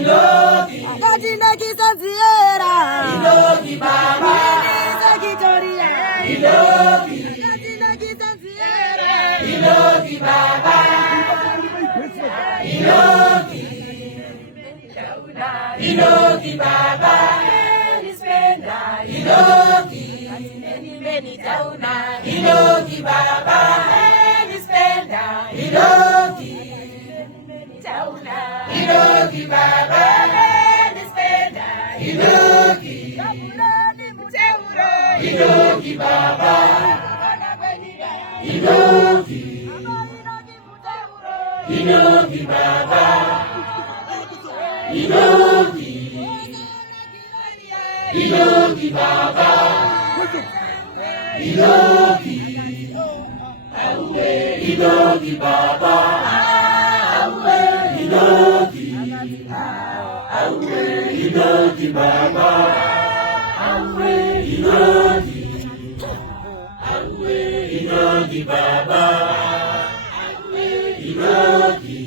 Inoki. Kajina kisanziera. Inoki baba. Nisa kitoria. Inoki. Kajina kisanziera. Inoki baba. Inoki. Inoki baba. Inoki. Inoki baba. Inoki. Inoki baba. Inoki. Inoki baba. Inoki. Inoki baba. Inoki. Inoki baba. Inoki. Inoki baba. Inoki. Inoki baba. Inoki. Inoki baba. Inoki.